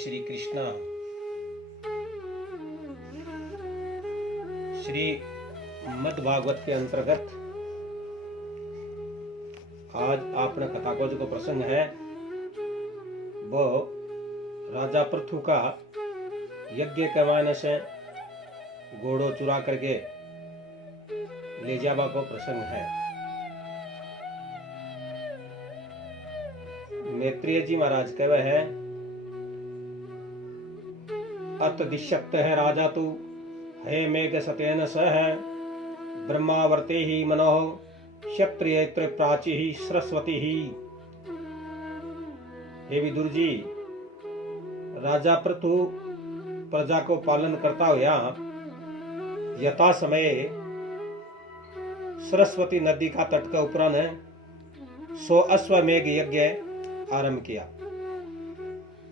श्री कृष्णा। श्री मद्भागवत के अंतर्गत आज आपने कथा को जो प्रसंग है वो राजा पृथु का यज्ञ कमाने से घोड़ो चुरा करके ले जावा को प्रसंग है। मैत्रेय जी महाराज कहे है, अत दिशक्त है राजा तू हे मेघ सतेन सह ब्रह्मावर्ते ही मनो क्षत्रिय प्राची ही सरस्वती ही। हे विदुर जी, राजा पृथु प्रजा को पालन करता हुआ यथा समय सरस्वती नदी का तट का उपरांत 100 अश्वमेघ यज्ञ आरंभ किया।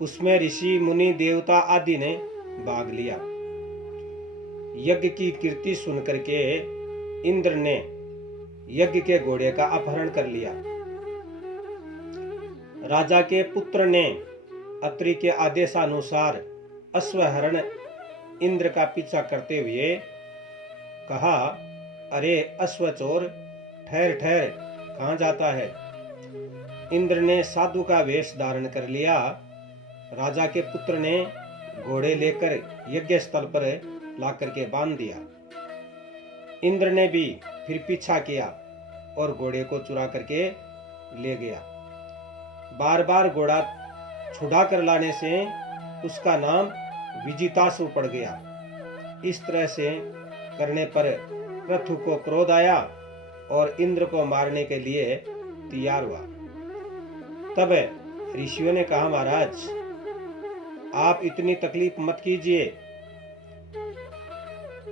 उसमें ऋषि मुनि देवता आदि ने भाग लिया। यज्ञ की कीर्ति सुनकर के इंद्र ने यज्ञ के घोड़े का अपहरण कर लिया। राजा के पुत्र ने अत्रि के आदेशानुसार अश्वहरण इंद्र का पीछा करते हुए कहा, अरे अश्वचोर, ठहर ठहर, कहां जाता है। इंद्र ने साधु का वेश धारण कर लिया। राजा के पुत्र ने घोड़े लेकर यज्ञ स्थल पर लाकर के बांध दिया। इंद्र ने भी फिर पीछा किया और घोड़े को चुरा करके ले गया। बार बार घोड़ा छुड़ा कर लाने से उसका नाम विजितासु पड़ गया। इस तरह से करने पर पृथु को क्रोध आया और इंद्र को मारने के लिए तैयार हुआ। तब ऋषियों ने कहा, महाराज आप इतनी तकलीफ मत कीजिए।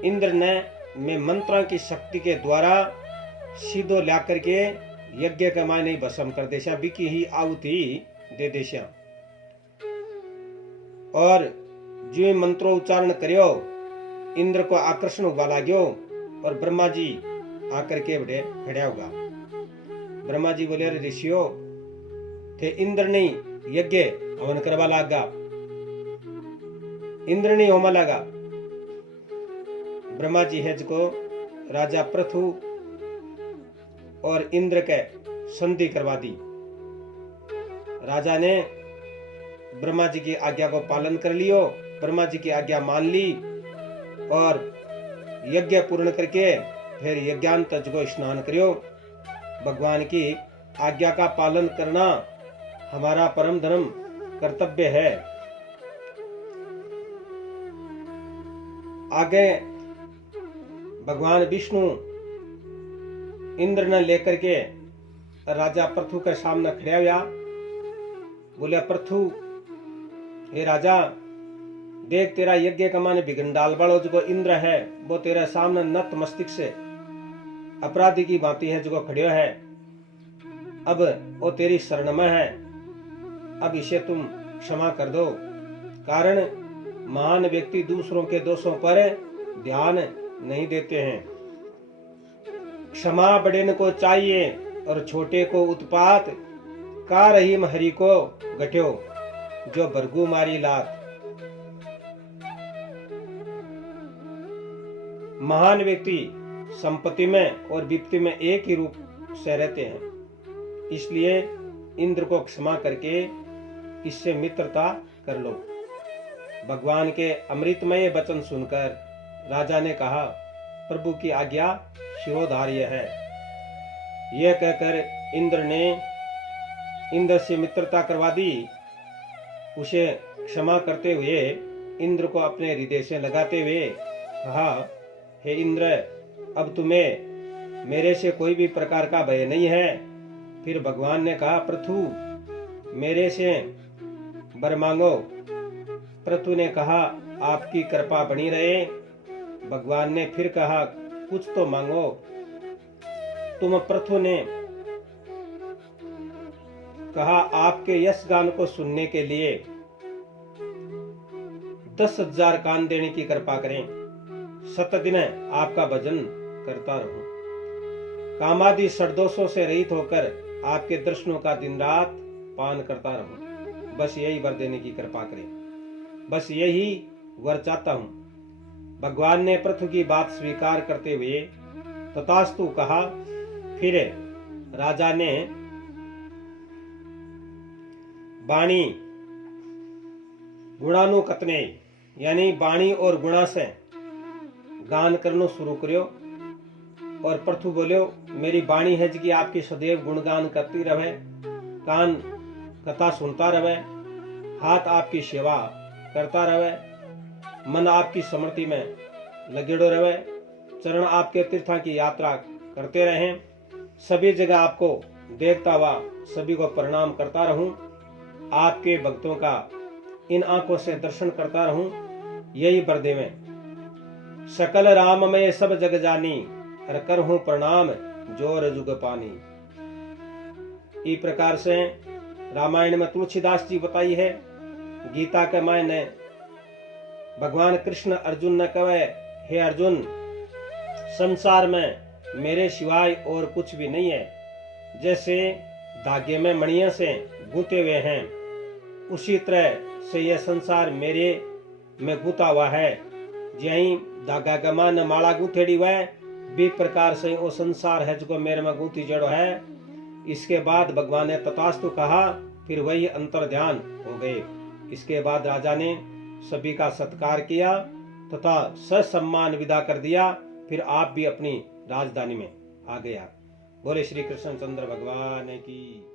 इंद्र ने मैं मंत्रों की शक्ति के द्वारा सीधो ला करके यज्ञ के मायने भस्म कर देशा, बिकी ही आहुति दे देशा। और जो मंत्रो उच्चारण करियो इंद्र को आकर्षण हुआ लाग्यो और ब्रह्मा जी आकर के बड़े खड़ा होगा। ब्रह्मा जी बोले, ऋषियों थे इंद्र नहीं यज्ञ हवन करवा लागा, इंद्र नहीं होमा लगा। ब्रह्मा जी है को राजा पृथु और इंद्र के संधि करवा दी। राजा ने ब्रह्मा जी की आज्ञा को पालन कर लियो, ब्रह्मा जी की आज्ञा मान ली और यज्ञ पूर्ण करके फिर यज्ञांत को स्नान करियो। भगवान की आज्ञा का पालन करना हमारा परम धर्म कर्तव्य है। आगे भगवान विष्णु इंद्र ने लेकर के राजा पृथु के सामने खड़ा हुआ। बोले, पृथु हे राजा, देख तेरा यज्ञ का मान बिगड़ डाल वालो जो इंद्र है वो तेरे सामने नत मस्तिष्क से अपराधी की भांति है जो खड़े है। अब वो तेरी शरण में है, अब इसे तुम क्षमा कर दो। कारण महान व्यक्ति दूसरों के दोषों पर ध्यान नहीं देते हैं। क्षमा बड़े को चाहिए और छोटे को उत्पात का रहीम हरि को गठ्यो जो भरगू मारी लात। महान व्यक्ति संपत्ति में और विपत्ति में एक ही रूप से रहते हैं। इसलिए इंद्र को क्षमा करके इससे मित्रता कर लो। भगवान के अमृतमय वचन सुनकर राजा ने कहा, प्रभु की आज्ञा शिरोधार्य है। यह कहकर इंद्र ने इंद्र से मित्रता करवा दी। उसे क्षमा करते हुए इंद्र को अपने हृदय से लगाते हुए कहा, हे इंद्र, अब तुम्हें मेरे से कोई भी प्रकार का भय नहीं है। फिर भगवान ने कहा, पृथु मेरे से वर मांगो। पृथु ने कहा, आपकी कृपा बनी रहे। भगवान ने फिर कहा, कुछ तो मांगो। तुम पृथु ने कहा, आपके यश गान को सुनने के लिए 10,000 कान देने की कृपा करें। 7 दिन आपका भजन करता रहूं। कामादि षड्दोषों से रहित होकर आपके दर्शनों का दिन रात पान करता रहूं। बस यही वर देने की कृपा करें। बस यही वर चाहता हूं। भगवान ने पृथु की बात स्वीकार करते हुए तथास्तु कहा। फिर राजा ने बाणी गुणानुकतने यानी बाणी और गुणा से गान करनो शुरू करियो। और पृथु बोलियो, मेरी बाणी है जी आपकी सदैव गुणगान करती रहे, कान कथा सुनता रहे, हाथ आपकी सेवा करता रहे, मन आपकी स्मृति में लगेड़ो रहे, चरण आपके तीर्था की यात्रा करते रहें, सभी जगह आपको देखता हुआ सभी को प्रणाम करता रहूं, आपके भक्तों का इन आंखों से दर्शन करता रहूं, यही वर देवें। सकल राम में सब जग जानी, हर करहूं प्रणाम जोर जुग पानी। इस प्रकार से रामायण में तुलसीदास जी बताई है। गीता के मायने भगवान कृष्ण अर्जुन ने कहे, हे अर्जुन, संसार में मेरे सिवाय और कुछ भी नहीं है। जैसे धागे में मणियों से गूंथे हुए हैं, उसी तरह से यह संसार मेरे में गूंथा हुआ है। यही धागा के मान माला गूंथेड़ी हुआ है, भी प्रकार से वो संसार है जो मेरे में गूंथी जड़ो है। इसके बाद भगवान ने तथास्तु कहा, फिर वही अंतर ध्यान हो गए। इसके बाद राजा ने सभी का सत्कार किया तथा ससम्मान विदा कर दिया। फिर आप भी अपनी राजधानी में आ गया। बोले श्री कृष्ण चंद्र भगवान की।